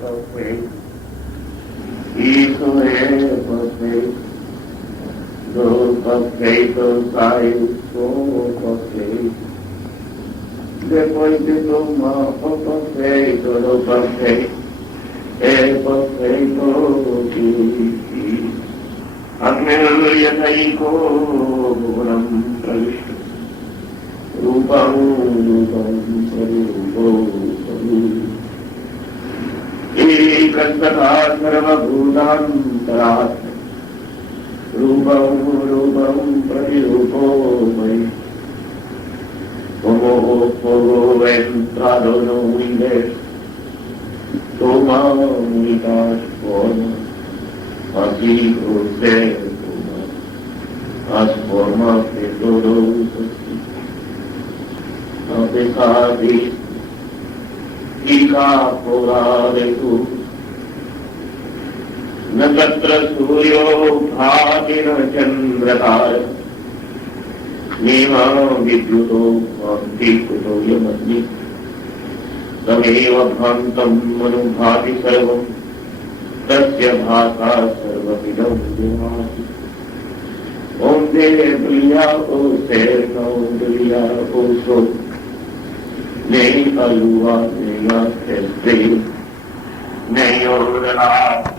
perfect. Isso é perfeito. Do perfeito sai o perfeito. Depois de tomar o perfeito, do perfeito, é perfeito que Agnilyataiko Gunam Pravishtu Rupam Rupam Sarupo Ekantaka Sarva Bhutantarat Rupam Rupam Pratirupo Mai Como entrado no universo Toma unidade forma Assim observa as formas de todos apesar de ficar fora de tudo. Nakatra Suryo Bhagina Chandrakaya Nima Vidyuto Antikuto Yamadni Sameva Bhantam Manubhati Sarvam Tasya Bhata Sarvamidam Devasi Om De Brilha O Serna Om Brilha O Sol Nem a lua nem a estrela Nem ordenar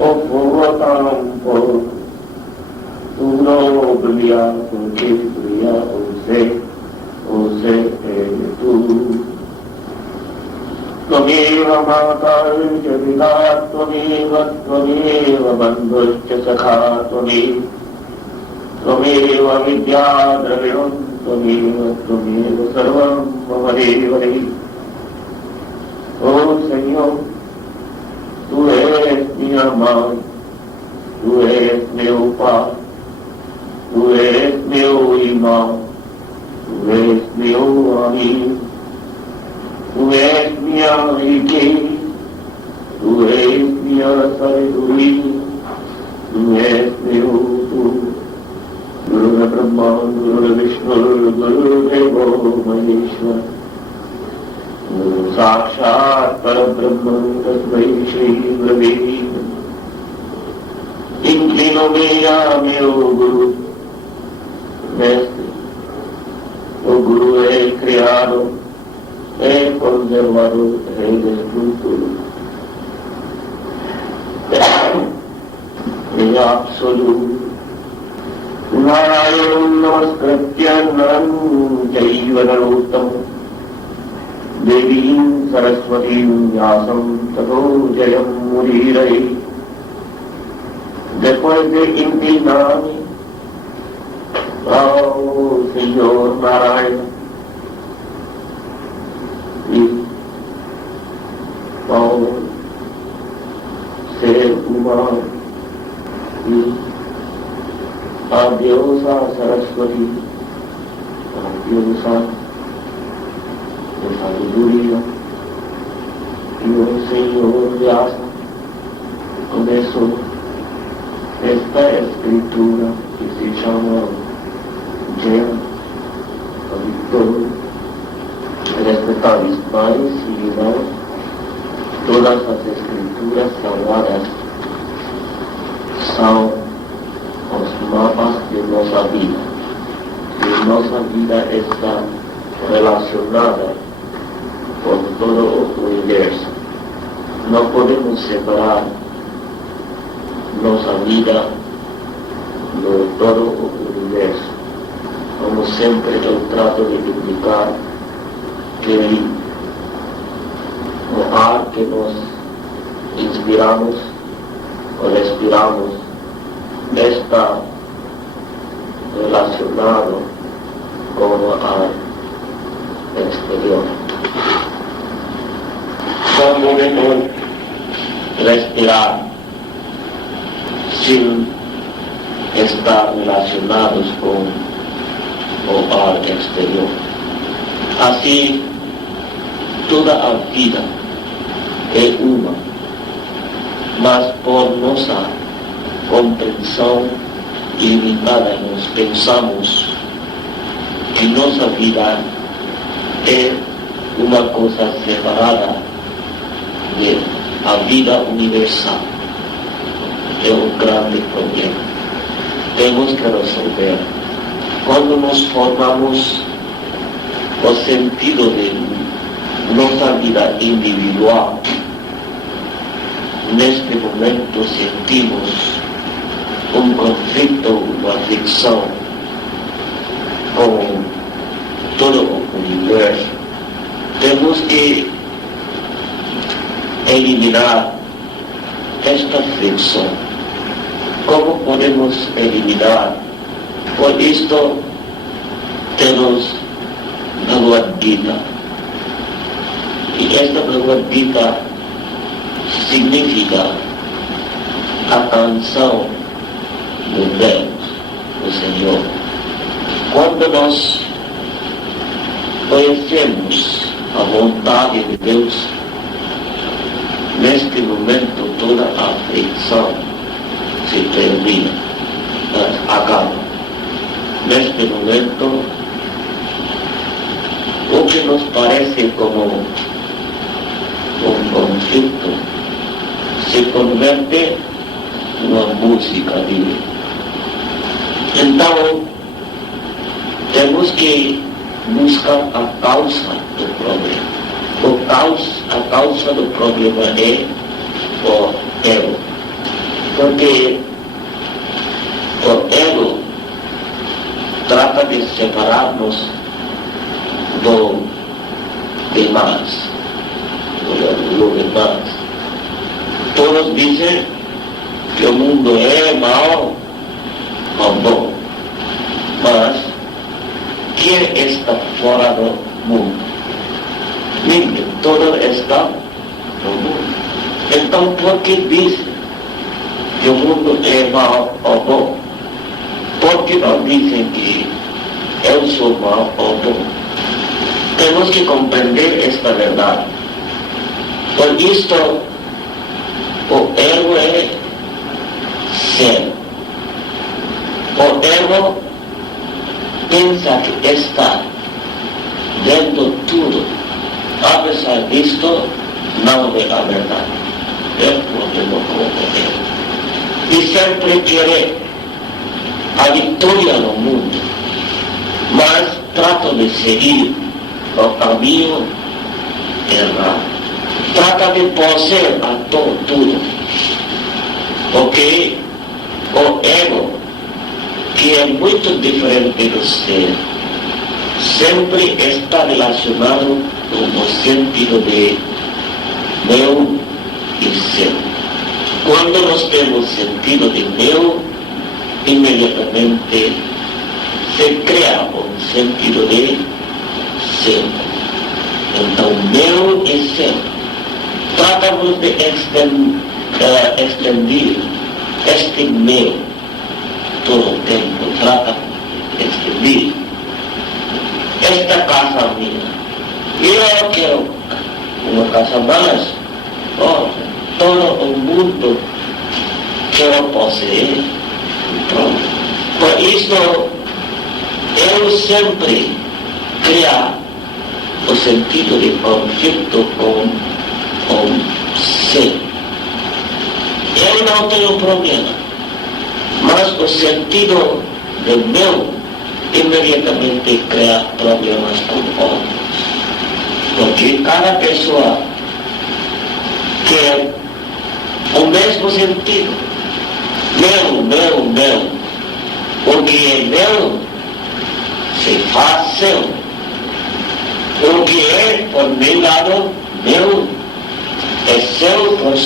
O fogo tampoco Tu não brilha porque brilha O ser é tu Tvameva Matarja Vita Tvameva Bandhuscha Sakha Tvameva Vidya Dravyam Tvameva Sarvam Mamadevari Oh Senhor, Tu és minha mãe, Tu és meu pai, Tu és meu irmão, Tu és meu amigo Tu és minha riqueza, Tu és minha sabedoria, Tu és meu tudo. Guru Brahma, Guru Vishnu, Guru Deva Maheshwara. Guru Sakshat Parabrahma, Tasmai Shri Gurave Namaha. Inclino-me a meu Guru, Mestre. O Guru é criado. É conservador, é destrutor, é absoluto. Narayanam Namaskritya Naram Jaiva Narottam Devim Saraswatim Vyasam Tato Jayam Mudiraye. Depois de inclinar-me ao Senhor Narayana e ao ser humano e a deusa Saraswati, a deusa de sabedoria e o Senhor Vyasa começou esta escritura que se chama Jaya a Vitória. Respeitáveis pais e irmãos, todas as escrituras sagradas são os mapas de nossa vida. E nossa vida está relacionada com todo o universo. Não podemos separar nossa vida de todo o universo. Como sempre eu trato de indicar que o ar que nós inspiramos ou respiramos está relacionado com o ar exterior. Como podemos respirar sem estar relacionados com o ar exterior? Assim, toda a vida é uma, mas por nossa compreensão limitada nós pensamos que nossa vida é uma coisa separada de la vida universal. Es un grande problema. Tenemos que resolver. Cuando nos formamos el sentido de nuestra vida individual, en este momento sentimos un conflicto, una fricción con todo el universo. Tenemos que eliminar esta fricción. ¿Cómo podemos eliminar? Por esto tenemos Bhagavad Gita. Y esta Bhagavad Gita significa alcanzar de Dios, el Señor. Cuando nos conhecemos a voluntad de Dios, en este momento toda aflicción se termina, acaba. En este momento, lo que nos parece como un conflicto se convierte en una música divina. Entonces, tenemos que buscar a causa del problema. A causa del problema es el ego. Porque el ego trata de separarnos de lo demás. Todos dicen que el mundo es malo o bueno. Mas, ¿quién está fuera del mundo? Ninguém. Todo está no mundo. Então, por que dizem que o mundo é mal ou bom? Por que não dizem que eu sou mal ou bom? Temos que compreender esta verdade. Por isto, o ego é ser. O ego pensa que está dentro de tudo. A pesar disto, não é a verdade. É o problema com o ego. E sempre quer a vitória no mundo, mas trata de seguir o caminho errado. Trata de possuir a tudo. Porque o ego, que é muito diferente do ser, sempre está relacionado com o sentido de meu e seu. Quando nós temos sentido de meu, imediatamente se cria um sentido de seu. Então, meu e seu. Tratamos de extender este meu todo o tempo. Trata de extender esta casa minha. E eu quero uma casa mais. Todo o mundo quero possuir. Pronto. Por isso, eu sempre criar o sentido de conflito com o ser. Eu não tenho problema, mas o sentido do meu imediatamente cria problemas com outros. Porque cada pessoa quer o mesmo sentido. Meu. O que é meu se faz seu. O que é por meu lado, meu, é seu por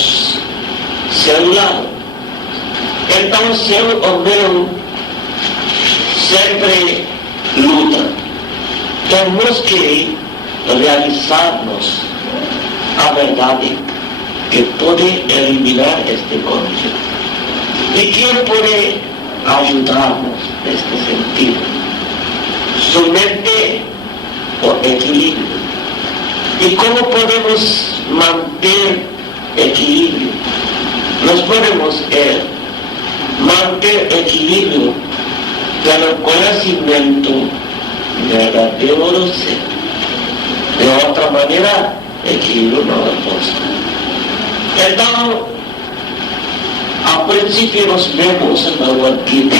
seu lado. Então, seu ou meu sempre luta. Temos que realizarmos a verdade que pode eliminar este conflito. E quem pode ajudar-nos neste sentido? Somente o equilíbrio. E como podemos manter equilíbrio? Nós podemos manter equilíbrio pelo conhecimento verdadeiro do ser. De outra maneira, equilíbrio não é possível. Então, a princípio nós vemos na Bhagavad Gita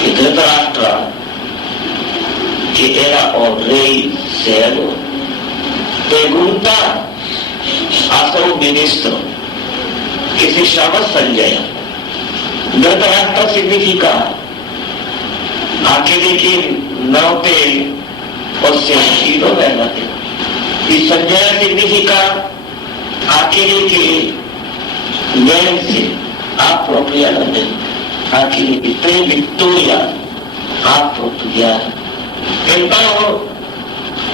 que Dhritarashtra, que era o rei cego, pergunta a seu ministro, que se chama Sanjaya. Dhritarashtra significa aquele que não tem o sentido verdadeiro. E Sanjaya significa aquele que vence apropriadamente, aquele que tem vitória apropriada. Então,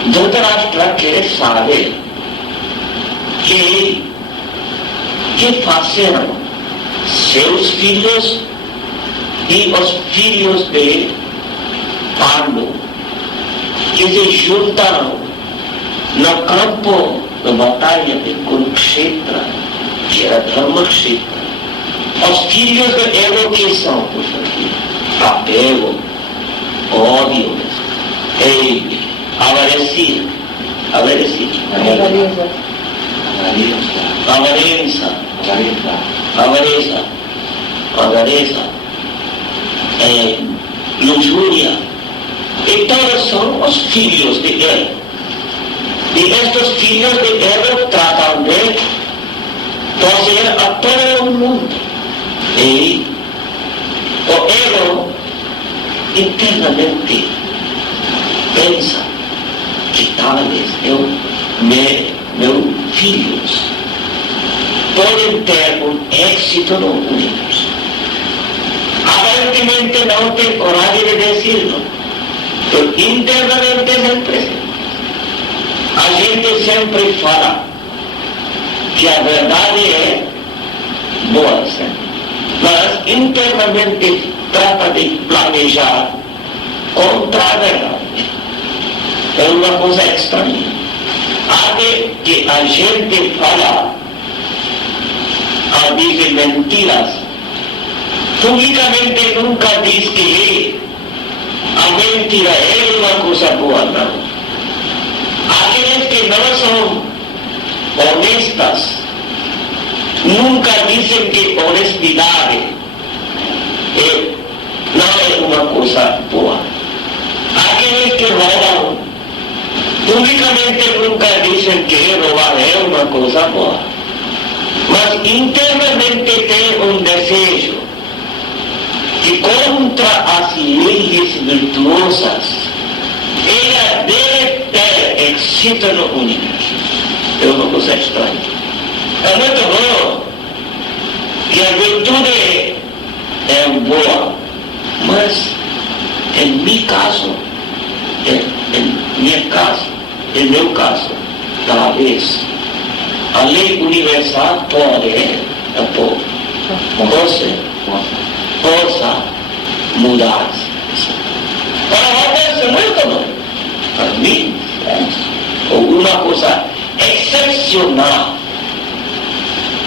Dhritarashtra quer saber que fazeram seus filhos e os filhos de Pandu, que se juntaram no campo da batalha de Kurukshetra, que era Dharmakshetra. Os filhos de ego que são, puxa aqui, apego, ódio, avareza, luxúria, e todos são os filhos de ele. E estes filhos de ele tratam de poseer a todo o mundo. E o ego internamente pensa que talvez meus filhos podem ter um êxito no universo. Aparentemente não tem coragem de decirlo, pero internamente sempre. A gente sempre fala que a verdade é boa, sempre. Mas internamente trata de planejar contra a verdade. É uma coisa estranha. Até que a gente fala, diz mentiras, publicamente nunca diz que a mentira é uma coisa boa, não. Aqueles que não são honestas nunca dizem que honestidade não é uma coisa boa. Aqueles que roubam publicamente nunca dizem que roubar é uma coisa boa. Mas internamente tem um desejo que contra as leis virtuosas ela deve ter êxito no universo. É uma coisa estranha. É muito bom que a virtude é boa, mas em meu caso, talvez a lei universal possa mudar-se. Para você muito bom. Para mim, é uma coisa excepcional.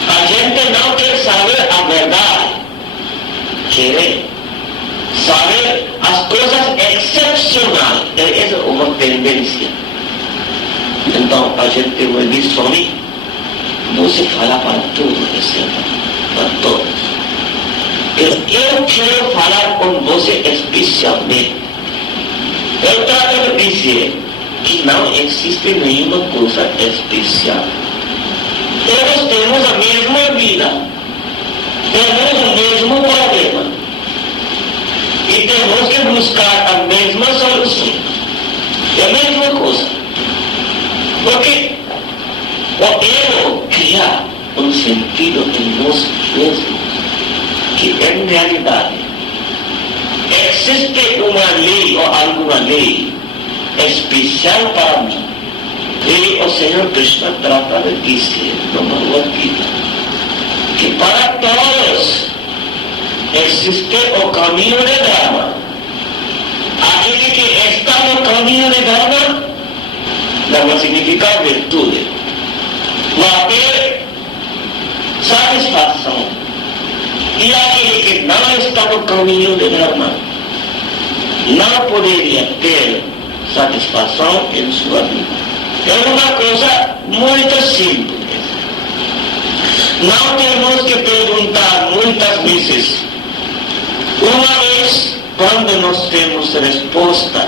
A gente não quer saber a verdade, quer saber as coisas excepcionais. Essa é uma tendência. Então a gente vai dizer Swami, você fala para todos, para todos. Eu quero falar com você especialmente. Eu trato de dizer que não existe nenhuma coisa especial. Todos temos a mesma vida, temos o mesmo problema e temos que buscar a mesma solução. É a mesma coisa. Porque o ego cria um sentido em nós mesmos que em realidade existe uma lei ou alguma lei especial para mim. E o Senhor Krishna trata de dizer no Bhagavad Gita que para todos existe o caminho de Dharma. Aquele que está no caminho de Dharma, Dharma significa virtude, vai ter satisfação. E aquele que não está no caminho de Dharma não poderia ter satisfação em sua vida. É uma coisa muito simples. No tenemos que preguntar muchas veces. Una vez, cuando nos demos respuesta,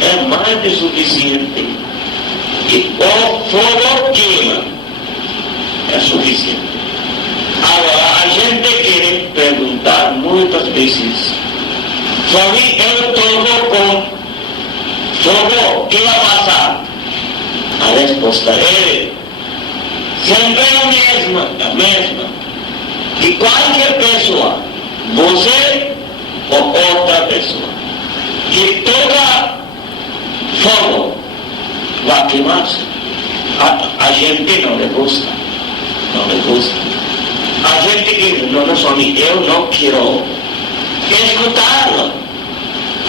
es más de suficiente. Y fuego quema, es suficiente. Ahora, hay gente que quiere preguntar muchas veces. Sobre el todo con fuego, ¿qué va a pasar? La respuesta es siempre la misma. Y cualquier persona, você o otra persona, que toca fuego, va a quemarse. A gente no le gusta. A gente que no son, yo no quiero escutarlo.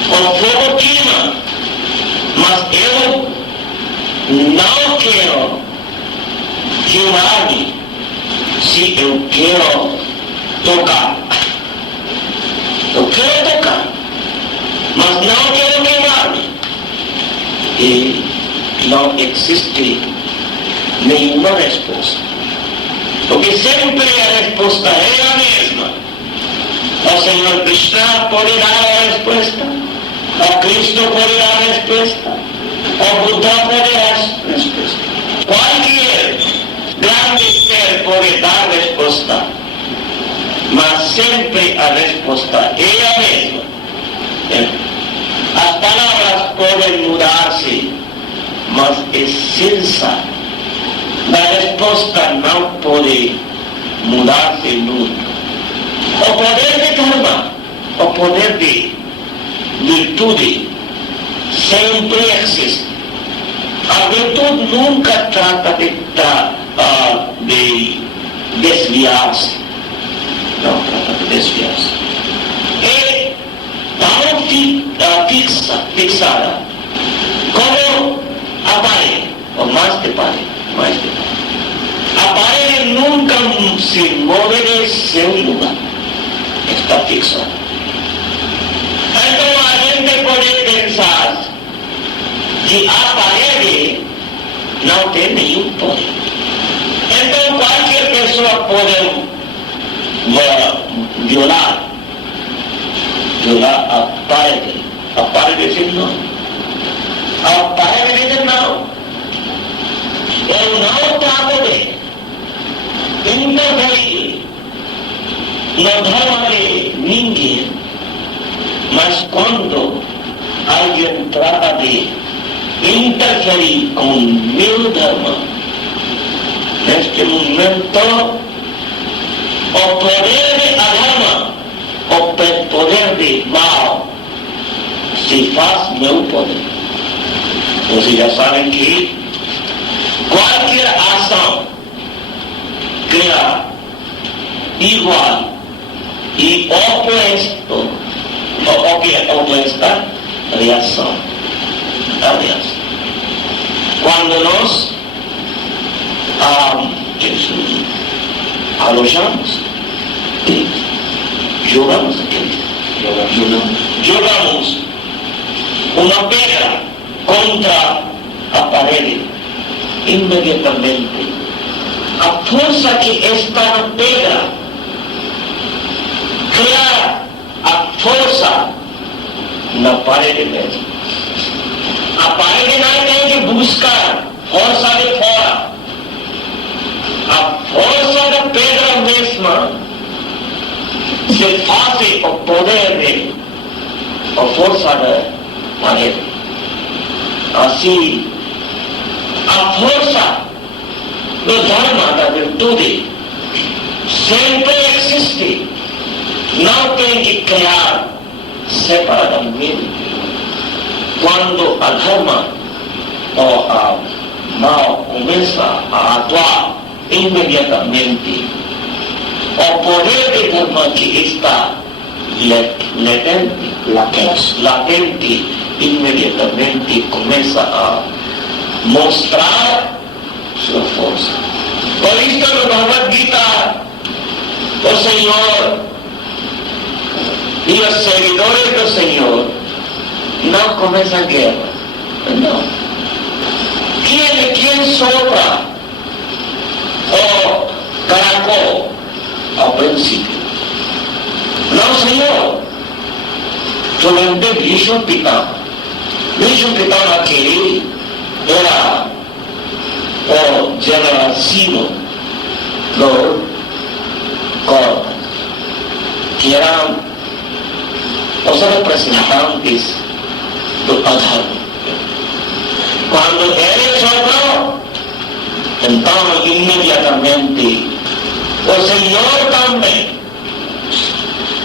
O fuego quema, mas yo no quiero quemarme si yo quiero tocar. Yo quiero tocar, mas no quiero quemarme. Y no existe ninguna respuesta. Porque siempre la respuesta es la misma. O Señor Krishna puede dar la respuesta, o Cristo puede dar la respuesta, o Buda puede dar la respuesta. Cualquier grande ser puede dar respuesta, mas siempre la respuesta es la misma. Las palabras pueden mudarse, mas esencia, la respuesta no puede mudarse nunca. O poder de karma, o poder de virtude, siempre existe. La virtud nunca trata de desviarse. No trata de desviarse. Es tan fixada como a pared, o más de pared. La pared nunca se mueve de su lugar. Está fixada. Entonces la gente puede pensar que la pared no tiene ningún poder. Entonces cualquier persona puede violar a pared. A pared dice no. A pared dice no. El no trata de interferir. No dharma de ninguém, mas quando alguém trata de interferir com meu dharma, neste momento, o poder de adharma, o poder de mal, se faz meu poder. Vocês já sabem que qualquer ação cria igual y opuesto, opuesta reacción. Cuando nos alojamos, jogamos una pedra contra la pared, inmediatamente a fuerza que está en la pedra crea a fuerza na pared mesmo. A pared não tem que buscar força de fora. A força da pedra mesma se faz o poder de a força da parede. Assim, a força do dharma, da virtude, sempre existe. Não tem que criar separadamente. Quando a dharma ou a mal começa a atuar imediatamente, o poder de dharma que está latente, imediatamente começa a mostrar sua força. Por isso no Bhagavad Gita, o Senhor e os seguidores do Senhor não começam guerra. Não. Quem sopra o caracol ao princípio. Não, Senhor, somente Bhishma Pitama. Bhishma Pitama aquele era o generalíssimo do Kauravas, que eram os representantes do Adharma. Quando ele sobrou, então imediatamente o Senhor também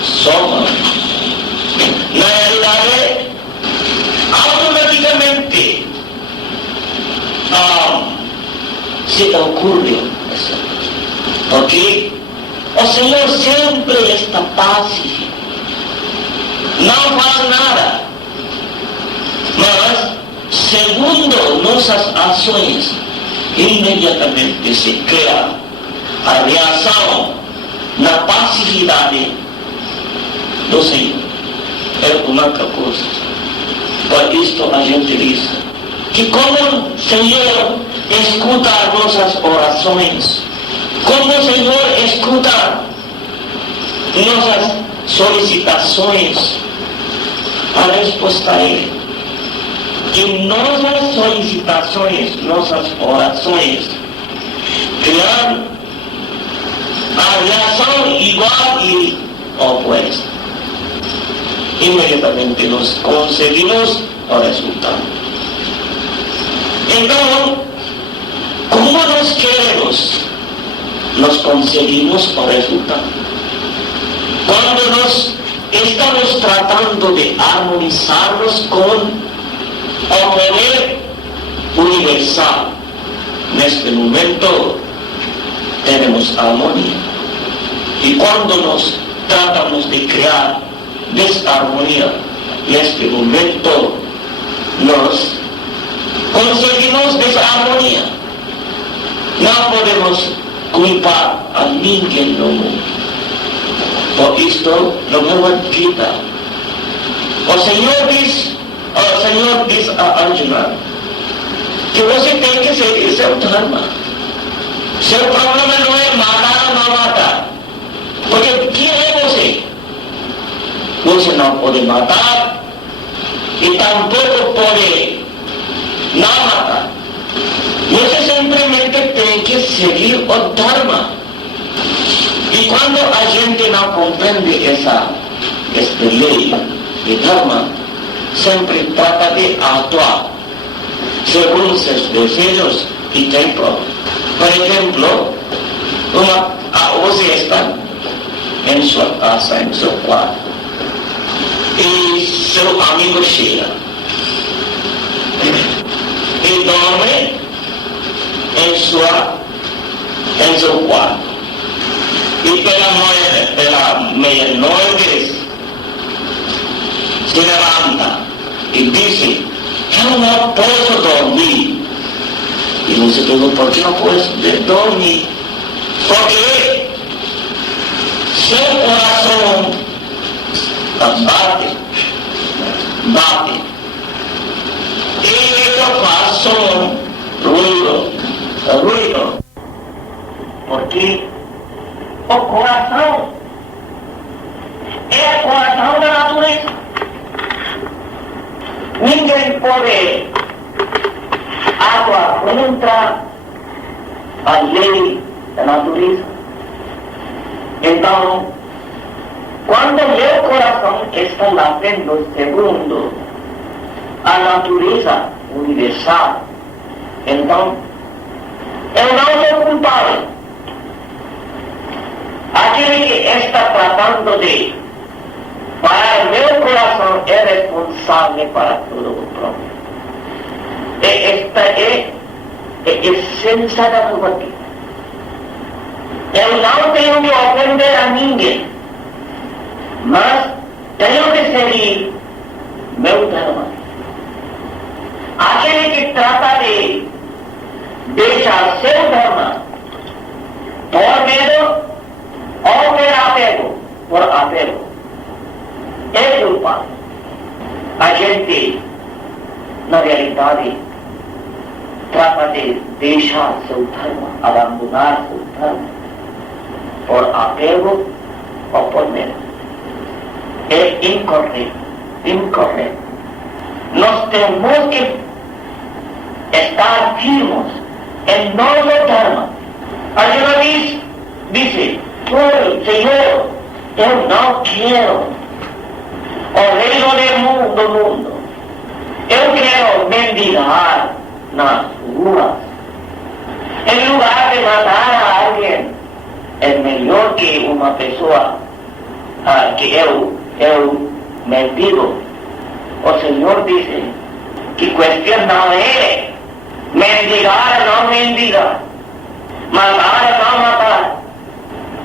soma. Na realidade, automaticamente se ocorreu isso. Porque o Senhor sempre está pacífico, não faz nada, mas segundo nossas ações, imediatamente se cria a reação na passividade do Senhor. É uma coisa. Por isto a gente diz que como o Senhor escuta nossas orações, como o Senhor escuta nossas solicitações, a resposta é que nossas solicitações, nossas orações, criam a reação igual e oposta. Imediatamente nós conseguimos o resultado. Então, como nós queremos, nós conseguimos o resultado. Quando nós estamos tratando de harmonizar-nos com o poder universal, neste momento temos harmonia. E quando nós tratamos de criar desarmonia, neste momento nós conseguimos desarmonia. Não podemos culpar a ninguém no mundo. Por isto, no Bhagavad Gita, o Senhor diz a Arjuna que você tem que seguir seu dharma. Seu problema não é matar ou não matar. Porque quem é você? Você não pode matar e tampouco pode não matar. Você simplesmente tem que seguir o Dharma. E quando a gente não compreende esta lei de Dharma, sempre trata de atuar segundo seus desejos e tempo. Por exemplo, você está em sua casa, em seu quarto, e seu amigo chega e dorme em seu quarto. E pela meia-noite se levanta e diz: eu não posso dormir. E você pergunta: por que não posso dormir? Porque seu coração bate. E isso faz som, ruído. Porque o coração é o coração da natureza. Ninguém pode atuar contra a lei da natureza. Então, quando meu coração está latendo segundo a natureza universal, então eu não sou culpado. Aquele que está tratando de para meu coração é responsável para todo o problema. Esta é a essência da Bhagavad Gita. Eu não tenho que ofender a ninguém, mas tenho que seguir meu dharma. Aquele que trata de deixar seu dharma por medo ou por apego, é culpado. A gente, na realidade, trata de deixar seu dharma, abandonar seu dharma, por apego o por miedo. Es incorrecto, incorrecto. Nos tenemos que estar firmes en nuestro Dharma. Alguien dice, oh, Señor, yo no quiero el reino del mundo. Yo quiero mendigar las ruas. En lugar de matar a alguien, es mejor que una persona que eu mendigo. El Señor dice que cuestión no es mendigar o no mendigar, matar o no matar,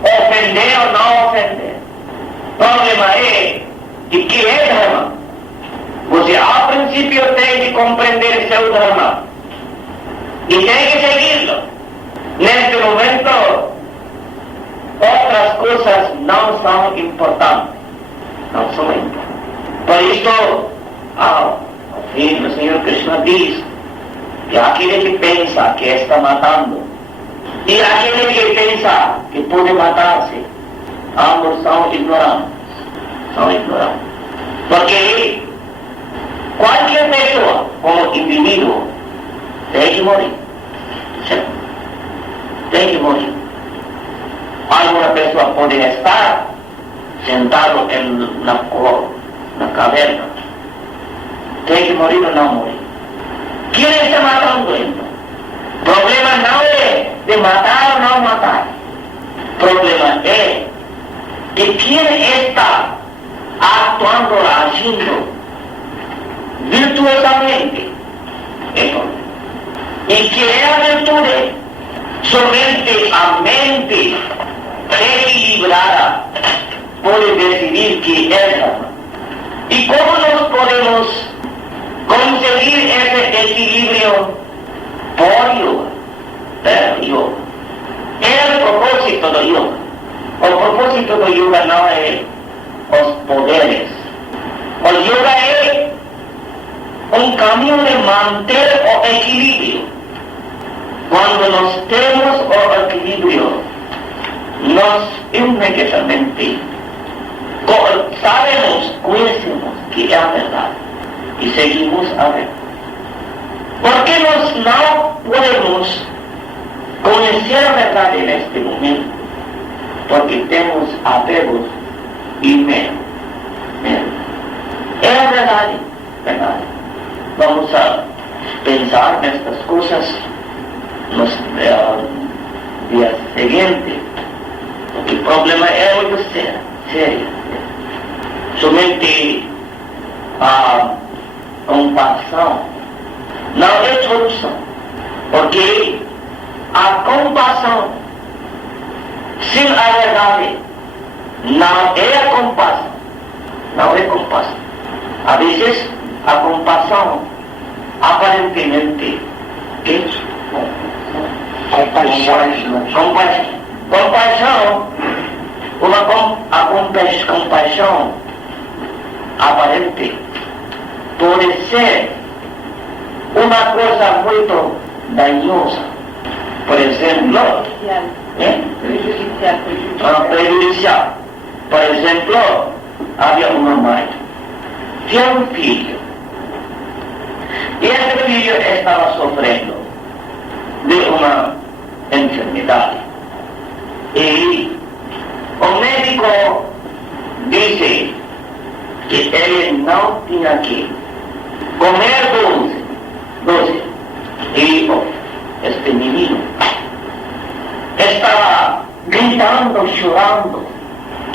ofender o no ofender. El problema es que ¿qué es Dharma? Você a princípio tem que compreender seu Dharma y tiene que seguirlo. En este momento otras cosas no son importantes. No son importantes. Por esto, al fin el Señor Krishna dice que aquel que piensa que está matando y aquel que piensa que puede matarse, ambos son ignorantes. Son ignorantes. Porque cualquier persona como individuo tiene que morir. ¿Sí? Tiene que morir. Alguna persona puede estar sentado en la caverna. Tiene que morir o no morir. ¿Quién está matando esto? El problema no es de matar o no matar. El problema es que quién está actuando, haciendo virtuosamente. Eso. Y que la virtud somente a mente equilibrada puede decidir qué es Dharma. ¿Y cómo nos podemos conseguir ese equilibrio? Por yoga. Pero yoga. El propósito de yoga. El propósito de yoga no es los poderes. El yoga es un camino de mantener el equilibrio. Cuando nos tenemos el equilibrio, nos inmediatamente sabemos, conocemos que es verdad y seguimos a ver. ¿Por qué no podemos conocer la verdad en este momento? Porque tenemos apegos y miedo. Es verdad, verdad. Vamos a pensar en estas cosas los días siguientes, porque el problema es algo serio. Somente compasión, no es solución, porque a compasión sin la verdad no es compasión, no es compasión. A veces a compasión aparentemente es compasión aparente puede ser una cosa muy dañosa. Por ejemplo, prejudicial. Por ejemplo, había una madre, tiene un hijo, y ese hijo estaba sufriendo de una enfermedad. Y el médico dice que él no tiene que comer dulce. Y este niño estaba gritando, llorando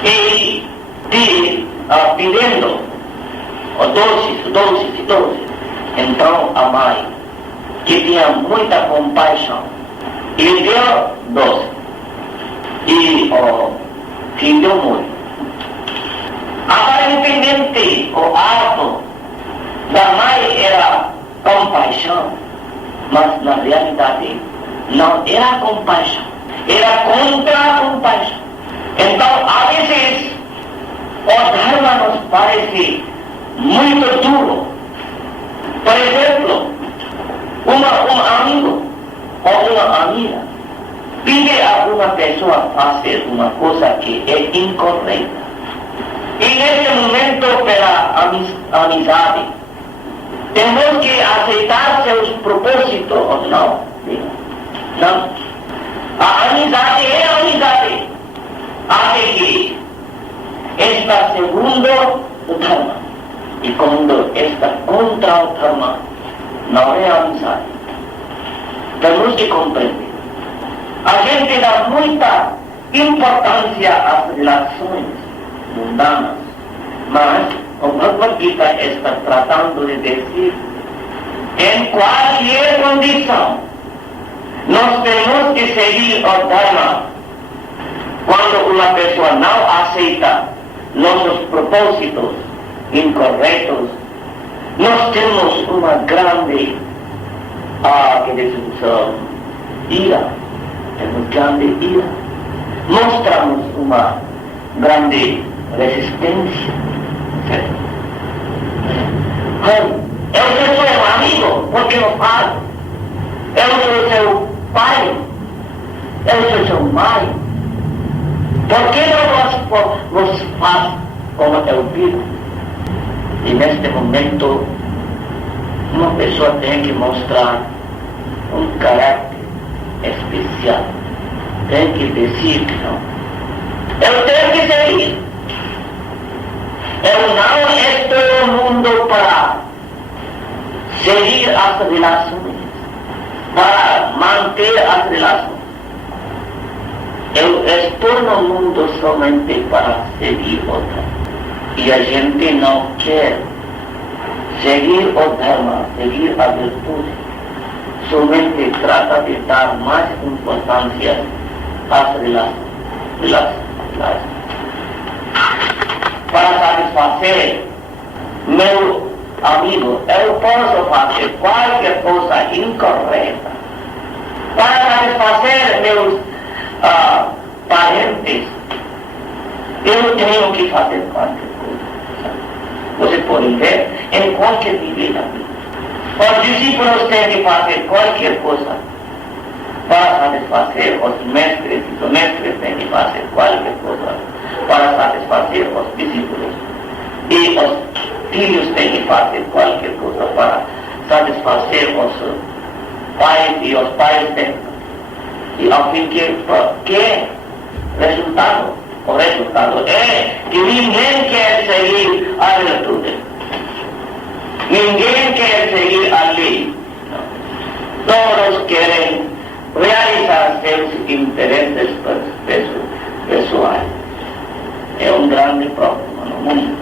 y pidiendo dulces. Entonces a mãe, que tenía mucha compasión, y le dio 12. Y filho murió. Aparentemente, o acto da mãe era compaixão, mas na realidade não era compaixão, era contra a compaixão. Então, a vezes, o Dharma nos parece muito duro. Por exemplo, um amigo ou uma amiga pide a una persona hacer una cosa que es incorrecta. Y en ese momento, para amistad, tenemos que aceptar sus propósitos o no. No. A amistad es amistad. Hace que esta segundo dharma. Y cuando está contra el dharma, no es amistad. Tenemos que comprender. La gente da mucha importancia a las relaciones mundanas, mas el Bhagavad Gita está tratando de decir, en cualquier condición, nos tenemos que seguir el dharma. Cuando una persona no acepta nuestros propósitos incorrectos, nos tenemos una grande ira. Tenemos grande ira. Mostramos una grande resistencia. Eu sou seu amigo, porque não falo. Eu sou seu pai. Eu sou seu mãe. Por que não vos faz como eu digo? E neste momento, uma pessoa tem que mostrar um caráter especial. Tem que dizer que não. Eu tenho que seguir. Eu não estou no mundo para seguir as relações, para manter as relações. Eu estou no mundo somente para seguir o Dharma. E a gente não quer seguir o Dharma, seguir a virtude. Somente trata de dar mais importância às relações. Para satisfazer meu amigo, eu posso fazer qualquer coisa incorreta. Para satisfazer meus parentes, eu tenho que fazer qualquer coisa. Você pode ver em qualquer nível da vida. Os discípulos têm que fazer qualquer coisa para satisfazer os mestres. Os mestres têm que fazer qualquer coisa para satisfazer os discípulos. E os filhos têm que fazer qualquer coisa para satisfazer os pais e os pais têm. E ao fim que resultado? O resultado é que ninguém quer seguir a virtude. Ninguém quer seguir a lei. Todos querem realizar seus interesses pessoais. É um grande problema no mundo.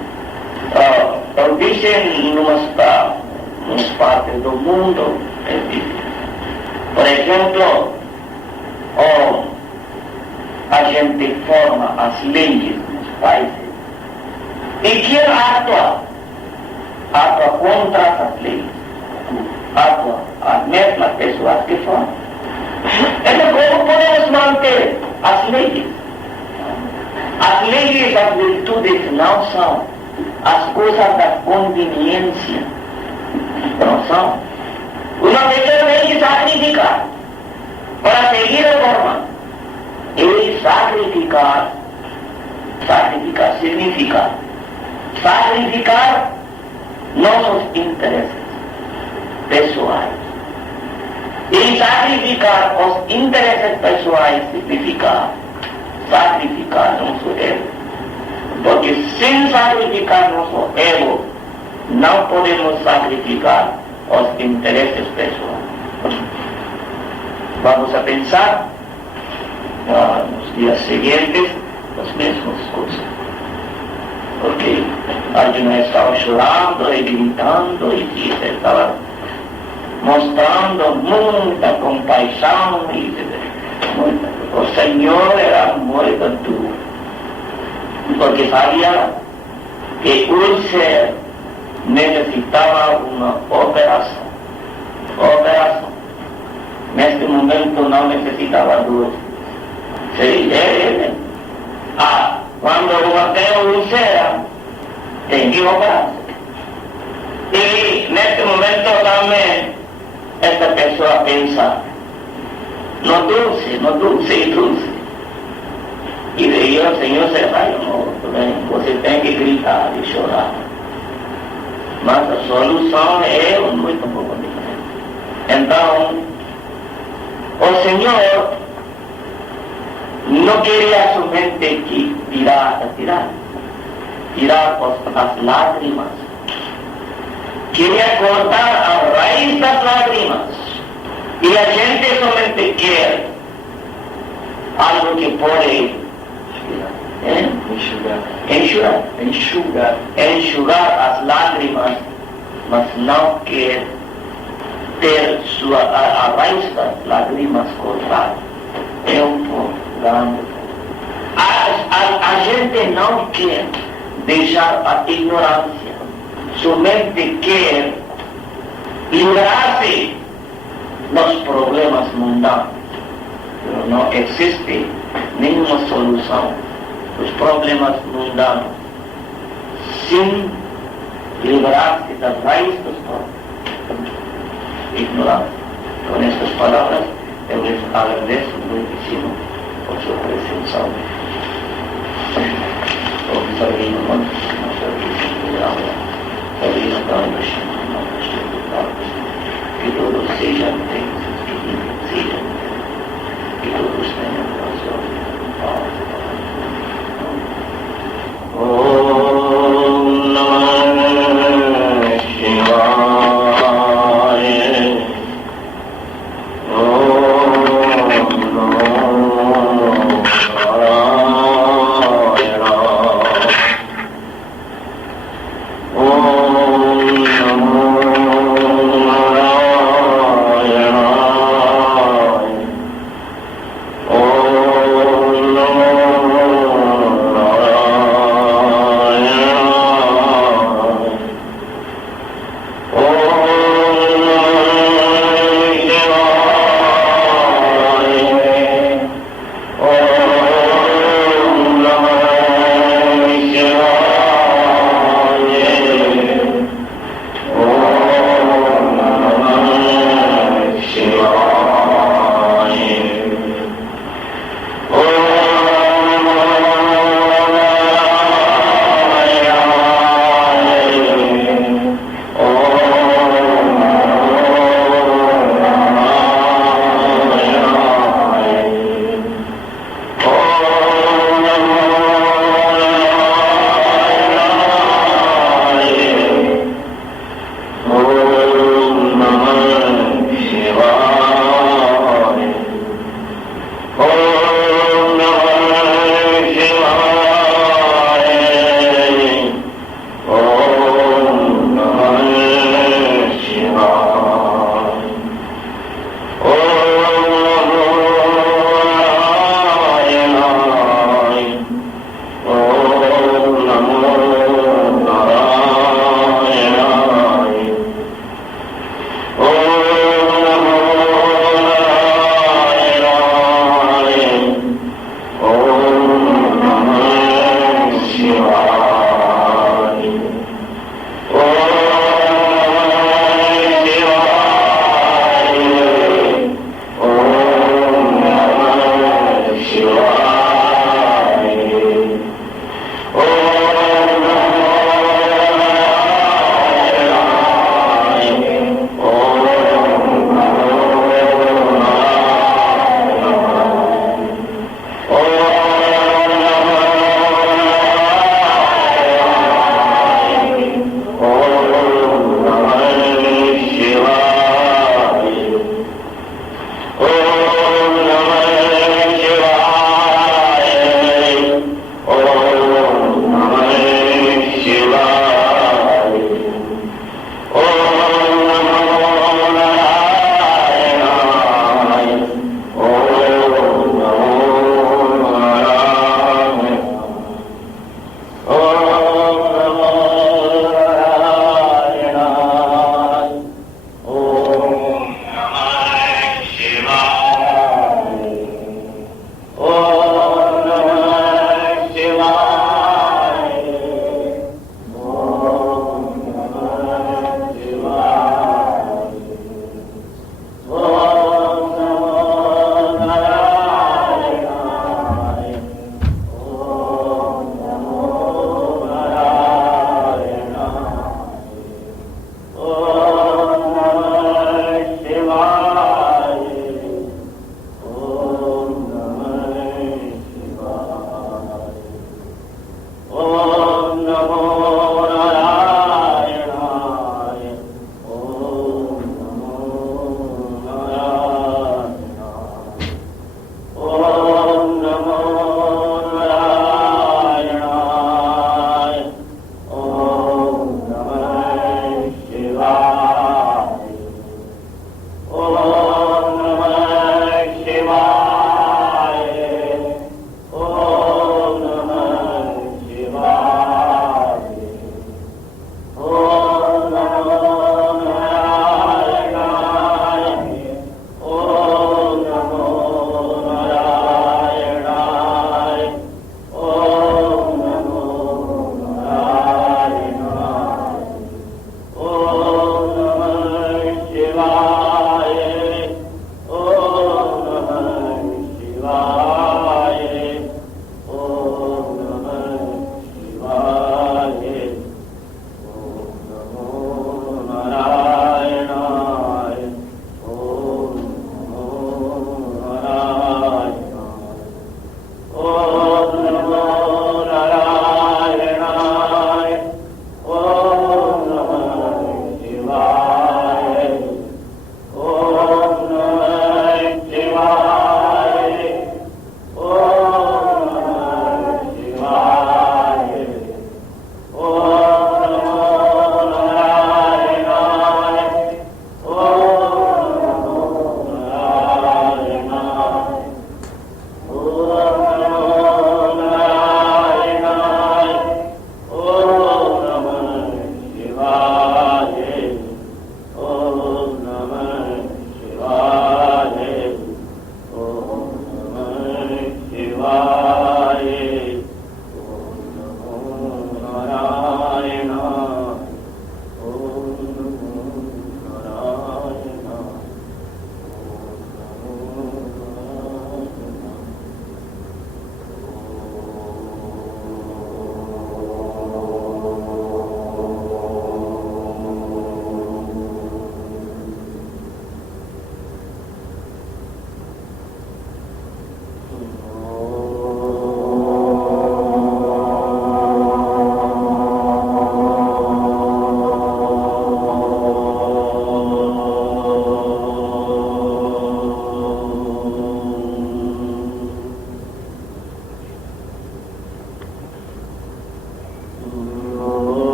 Eu disse em umas partes do mundo, por exemplo, a gente forma as leis nos países. E quem atua contra as leis. Atua as mesmas pessoas que formam. Então, como podemos manter as leis? As leis, as virtudes não são as coisas da conveniência. Não são. Uma pessoa tem que sacrificar para seguir a forma. E sacrificar significa sacrificar nossos interesses pessoais. E sacrificar os interesses pessoais significa sacrificar nosso ego. Porque sem sacrificar nosso ego, não podemos sacrificar os interesses pessoais. Vamos a pensar nos dias seguintes as mesmas coisas. Porque Arjuna estava chorando e gritando e Gita estava mostrando muita compaixão e o Senhor era muito duro. Porque sabia que o ser necessitava uma operação. Neste momento não necessitava duas. Quando tem um ser, tem que operar. E neste momento também esta pessoa pensa, no dulce y dulce. E daí o Senhor se vai, você tem que gritar e chorar. Mas a solução é muito pouco diferente. Então, o Senhor não queria somente que tirar as lágrimas. Queria cortar a raiz das lágrimas. E a gente somente quer algo que pode enxugar as lágrimas, mas não quer ter a raiz das lágrimas cortada. É um pouco grande. A gente não quer deixar a ignorância, somente quer livrar-se dos problemas mundanos. Não existe nenhuma solução dos problemas mundanos sem livrar-se das raízes dos problemas. Ignorância. Com estas palavras, eu lhes agradeço muitíssimo por sua presença. Observem o mundo, não serviço de aula, serviço da que todos sejam